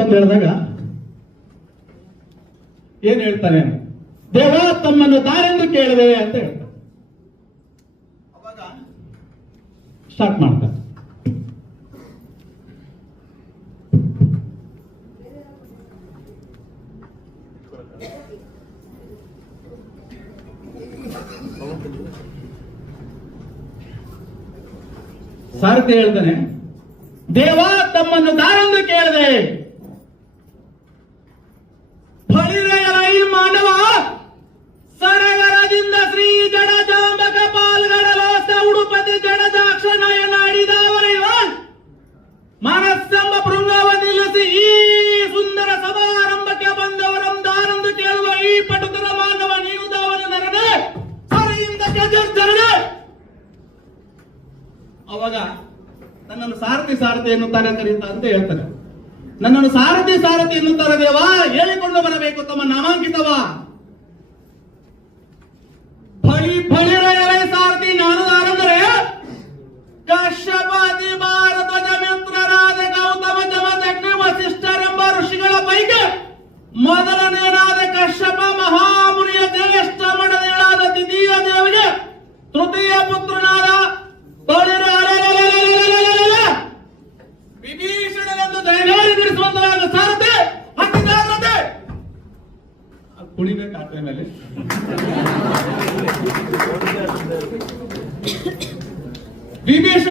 ಬಂದು ಹೇಳಿದಾಗ ಏನ್ ಹೇಳ್ತಾನೆ, ದೇವ ತಮ್ಮನ್ನು ತಾರೆಂದು ಕೇಳಿದೆ ಅಂತ ಹೇಳ್ತಾನೆ. ಅವಾಗ ಸ್ಟಾರ್ಟ್ ಮಾಡ್ತಾನೆ. ಸಾರಥಿ ಹೇಳ್ತಾನೆ, ದೇವ ತಮ್ಮನ್ನು ತಾರೆಂದು ಕೇಳಿದೆ, ಫಳಿರೆಯಲೈ ಮಾನವ ಸರಗರದಿಂದ ಶ್ರೀ ಜಡಜಾಂಬಕ ಪಾಲ್ಗಡಲೋಸ ಉಡುಪತಿ ಜಡಜಾಕ್ಷ ನಯನಾಡಿದವರಿವ ಮನಸ್ಸೆಂಬ ಭೃಂಗವ ನಿಲ್ಲಿಸಿ ಈ ಸುಂದರ ಸಮಾರಂಭಕ್ಕೆ ಬಂದವರಂ ದಾರೆಂದು ಕೇಳುವ ಈ ಪಟುತರ ಮಾನವ ನೀನು ದಾವನ ನರನೆ ಸರಿಯಿಂದ ಜರ್ಜರನೆ. ಅವಾಗ ನನ್ನನ್ನು ಸಾರಥಿ ಸಾರಥಿ ಎನ್ನುತ್ತಾರೆ ಕರೀತ ಅಂತ ಹೇಳ್ತಾನೆ. ನನ್ನನ್ನು ಸಾರಥಿ ಸಾರಥಿ ಎನ್ನುತ್ತಾರೆ ದೇವ, ಹೇಳಿಕೊಂಡು ಬರಬೇಕು ತಮ್ಮ ನಾಮಾಂಕಿತವ. ಫಳಿರೆಯಲೈ ಸಾರಥಿ ನಾನು ದಾರೆಂದರೆ ಕಶ್ಯಪಾದಿ ಭಾರತದ ಮಿತ್ರರಾದ ಗೌತಮ ಜಮದಗ್ನಿ ವಸಿಷ್ಠರೆಂಬ ಋಷಿಗಳ ಪೈಕಿ ಮೊದಲನೆಯರಾದ ಕಶ್ಯಪ ಮಹಾಮುನಿಯ ಜ್ಯೇಷ್ಠ ಮಡದಿಗಳಾದ ದ್ವಿತೀಯ ದೇವಿಗೆ ತೃತೀಯ ಪುತ್ರನಾದ ವಿಭೀಷಣನೆಂದು ದಯಮಾಡಿ ನಡೆಸುವಂತರಾದ ಸಾರಥಿ ಅತಿ ಜಾಗ್ರತೆ. ಕುಣಿಬೇಕಾಗ್ತದೆ ಮೇಲೆ ವಿಭೀಷಣ